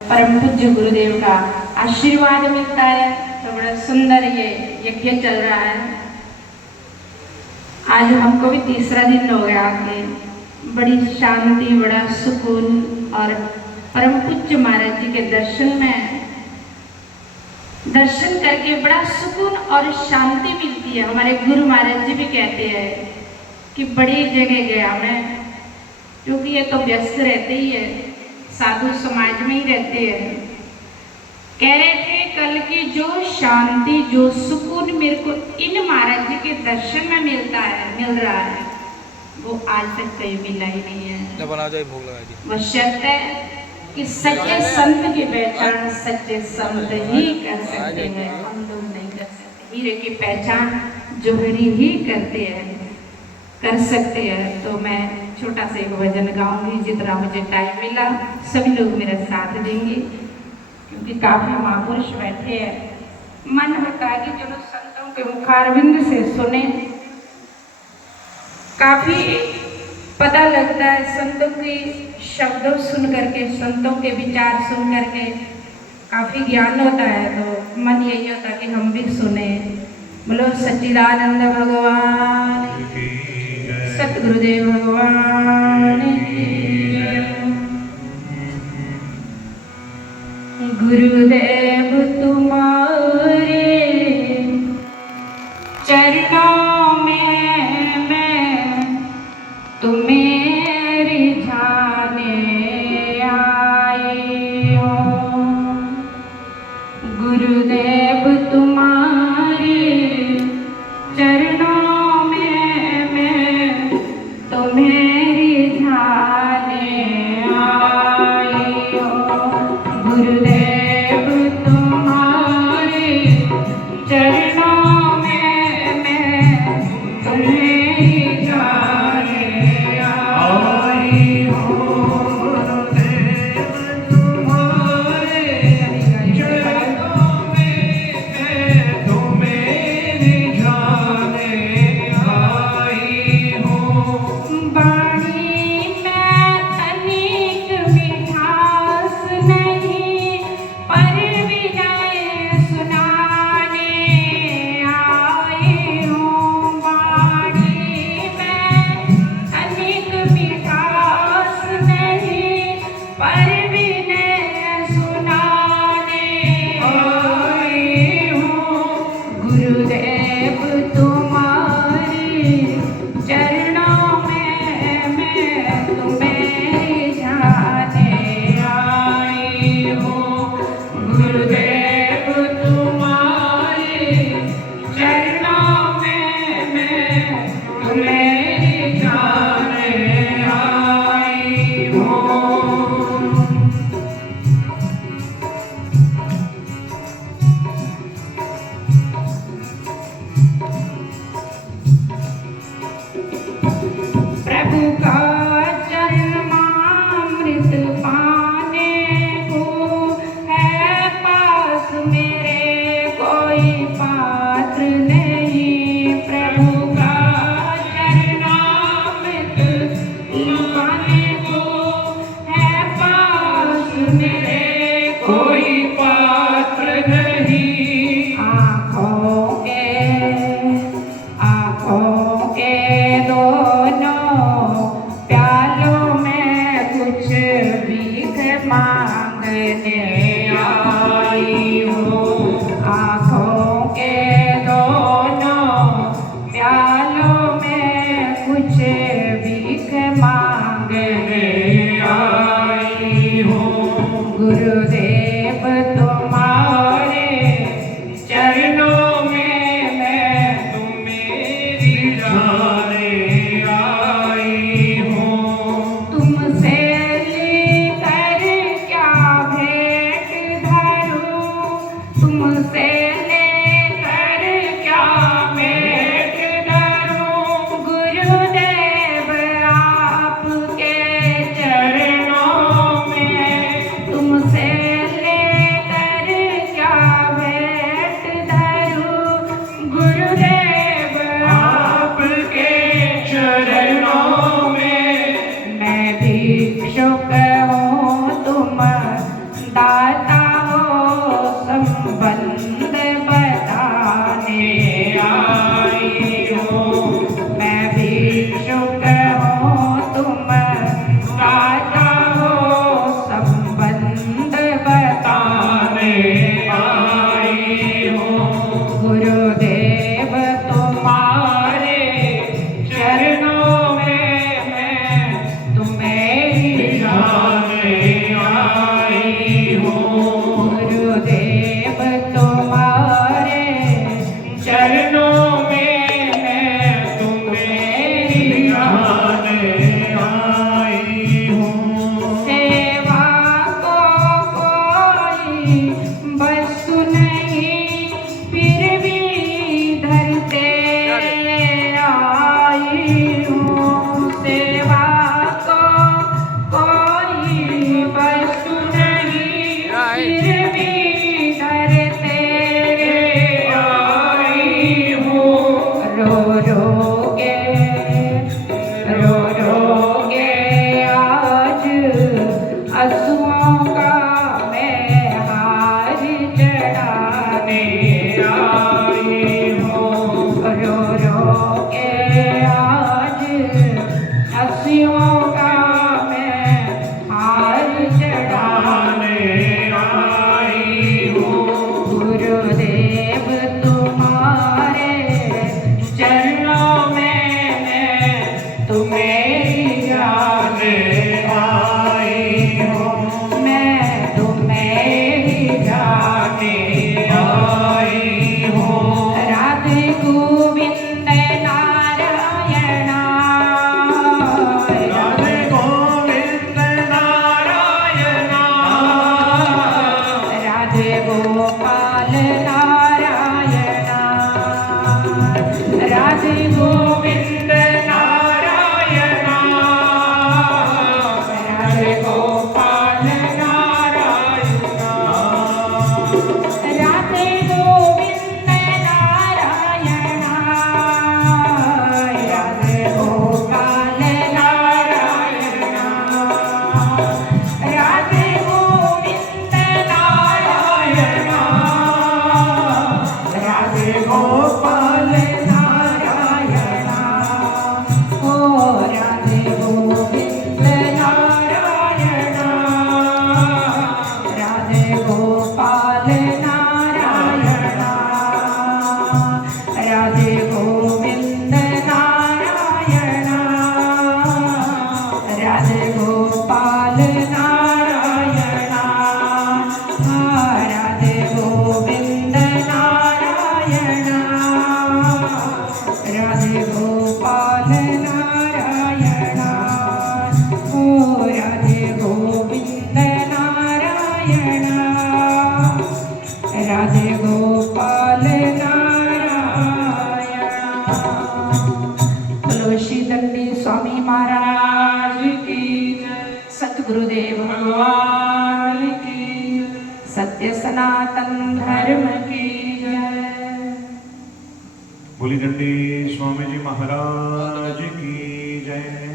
परम पूज्य गुरुदेव का आशीर्वाद मिलता है। तो बड़ा सुंदर ये यज्ञ चल रहा है। आज हमको भी तीसरा दिन हो गया आके, बड़ी शांति, बड़ा सुकून और परम पूज्य महाराज जी के दर्शन करके बड़ा सुकून और शांति मिलती है। हमारे गुरु महाराज जी भी कहते हैं कि बड़ी जगह गया मैं, क्योंकि ये तो व्यस्त रहते ही है, साधु समाज में ही रहते हैं। कह रहे थे कल की जो शांति, जो सुकून मेरे को इन महाराज जी के दर्शन में मिल रहा है, वो आज तक कहीं मिला ही नहीं है। बना जाए भोग लगा दी। वो शर्त है कि सच्चे संत की पहचान सच्चे संत ही कर सकते हैं, हम लोग नहीं कर सकते। हीरे की पहचान जोहरी ही कर सकते हैं। तो मैं छोटा सा एक भजन गाऊंगी, जितना मुझे टाइम मिला। सभी लोग मेरा साथ देंगे, क्योंकि काफी महापुरुष बैठे हैं। मन होता है कि चलो संतों के मुखारविंद से सुने, काफी पता लगता है संतों के शब्दों सुन करके, संतों के विचार सुन करके काफी ज्ञान होता है। तो मन यही होता है कि हम भी सुने। बोलो सच्चिदानंद भगवान, सतगुरुदेव भगवान की जय। गुरुदेव तुम्हारे चरणों में मैं तुम्हें रिझाने आई हूँ। गुरुदेव तुम्हारे चरणों में मैं तुम्हें रिझाने आई हूँ। गुरुदेव तुम्हारे चरणों में मैं तुम्हें रिझाने आई हूँ। गुरुदेव तुम्हारे चरणों में मैं तुम्हें रिझाने आई हूँ। बाणी में तनिक मिठास नहीं, पर विनय सुनाने आई हूँ। बाणी में तनिक मिठास नहीं, पर विनय सुनाने आई हूँ। गुरुदेव तुम्हारे चरणों में मैं तुम्हें रिझाने आई हूँ। गुरुदेव तुम्हारे चरणों में मैं तुम्हें रिझाने आई हूँ। प्रभु का चरणामृत पाने को है पास मेरे कोई पात्र नहीं। प्रभु का चरणामृत पाने को है पास मेरे कोई पात्र नहीं। आँखों के दोनों प्यालों में कुछ भीख मांगने आई हूँ। आँखों के दोनों प्यालों में कुछ भीख मांगने आई हूँ। गुरुदेव तुम्हारे चरणों में मैं तुम्हें रिझाने आई हूँ। तुमसे लेकर क्या भेंट धरूं, तुमसे लेकर क्या भेंट धरूं। गुरुदेव आपके चरणों में तुमसे सत्य सनातन धर्म की जय। बोली डंडी स्वामी जी महाराज की जय।